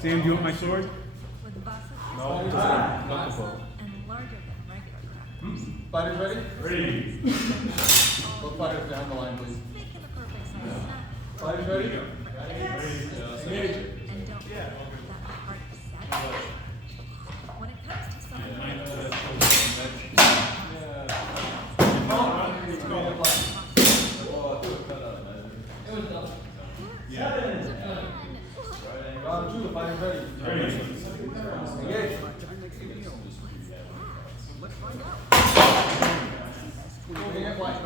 Sam, do you want my sword? With buses No. and larger than regular crackers. Fighters ready? Ready. Both fighters behind the line, please. Making the perfect size snack. Fighters ready? Engage. And don't forget that part of satisfaction. When it comes to something Round two, fighters ready? Ready. Engage. Moving at white.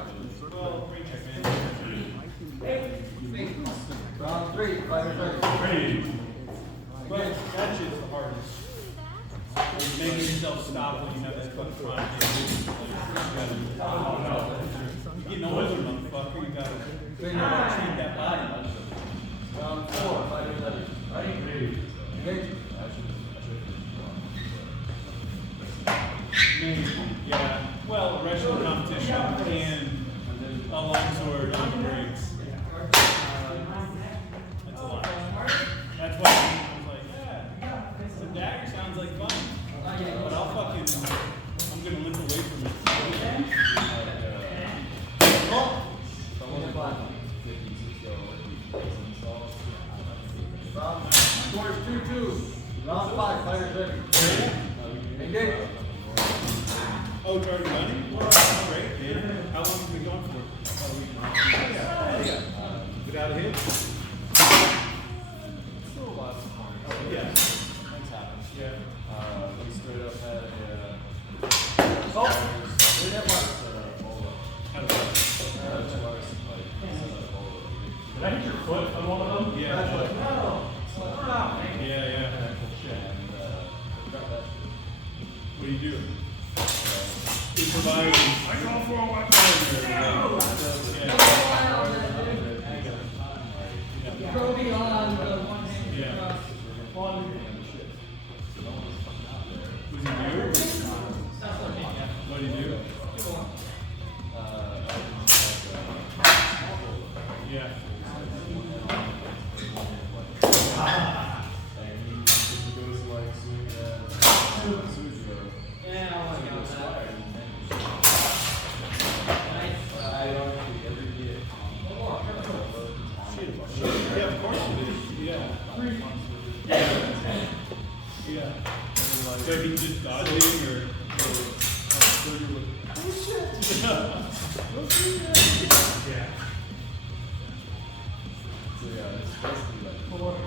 Round three, fighters ready? Ready. Engage. That shit's the hardest. You're making yourself stop when you have that fucking front. You're getting older, motherfucker. You gotta treat that body. Round four, fighters ready? Ready. Engage. Yeah. Well, a wrestling competition and a long sword on breaks. That's a lot. That's why I was like, yeah, the dagger sounds like fun. But I'm gonna limp away from it. Score is 2-2. Round five, fighters ready? Engage. Oh, it's already running? Great. Yeah. How long have we been going for? About a week and a half. Yeah. Without a hit? Still a lot of points. Yeah. Things happen. Yeah. We straight up had a Wait at white. Did I hit your foot on one of them? Yeah. Yeah. What do you do? Improvise. I go for all my Probing on the one hand Yeah. across. Was it you? What do you do? Yeah. Yeah, I want to go with that. Yeah, of course it is. Yeah. Yeah. So he just dodging or oh shit. Yeah. So yeah, it's basically like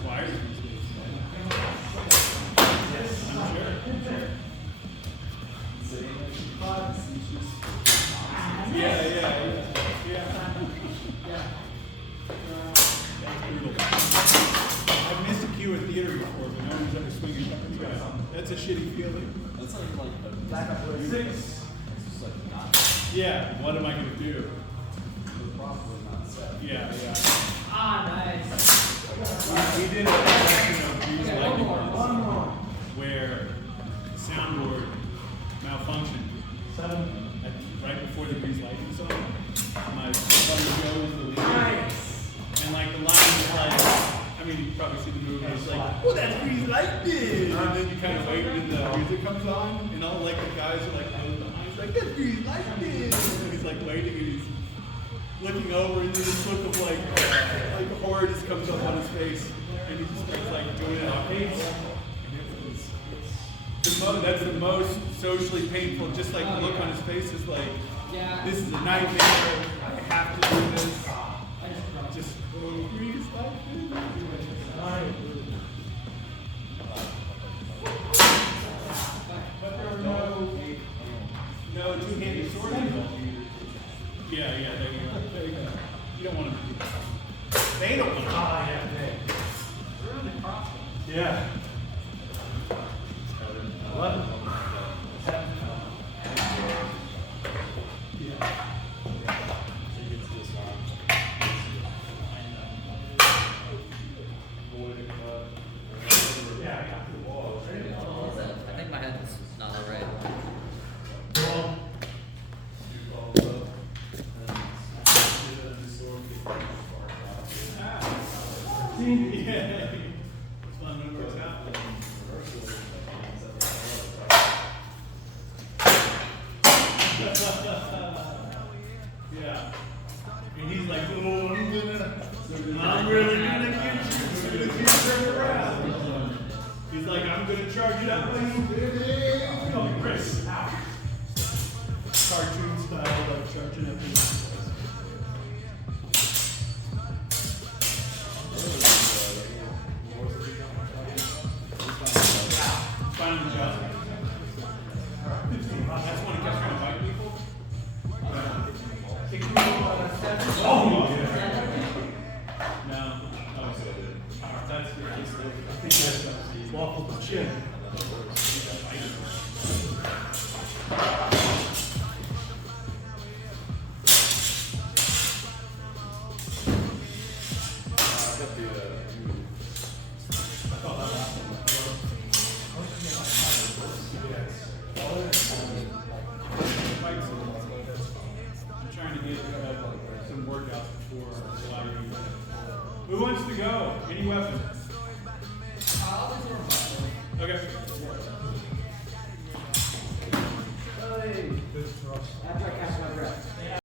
Squires these days. I'm sure. Yeah. I've missed a cue at theater before, but no one's ever swinging up the guy. That's a shitty feeling. That's like a Back up to 6. it's just like not Yeah, what am I gonna do? properly not set. Yeah. Ah, nice. We did a session of Grease Lightning once where the soundboard malfunctioned right before the Grease Lightning song. My buddy Joe was the lead. And like the line was like, I mean, you probably see the movie, it's like, well, that's Grease Lightning! And then you kind of wait when the music comes on, and all like the guys are like, close behind, he's like, that's Grease Lightning! And he's like waiting, and he's looking over, and then this look of like horror just comes up on his face, and he just starts like doing it on pace. That's the most socially painful, just like the look on his face is like, this is a nightmare, I have to do this. Just Grease Lightning. But there were no two-handed swords involved. Yeah, there you go. You don't want to. They don't want to. Yeah. 11. I think my head's not alright. Yeah. It's fun. I'm really gonna get you as soon as you turn around. He's like, I'm gonna charge it up on you, baby. Oh, Chris. Ow. Cartoon style, like charging up. Final job. That's when he kept trying to bite people. Oh, yeah. No. Oh, that's good. I think that's waffle the chin. I'm trying to get some workouts before July. Who wants to go? Any weapon? Okay.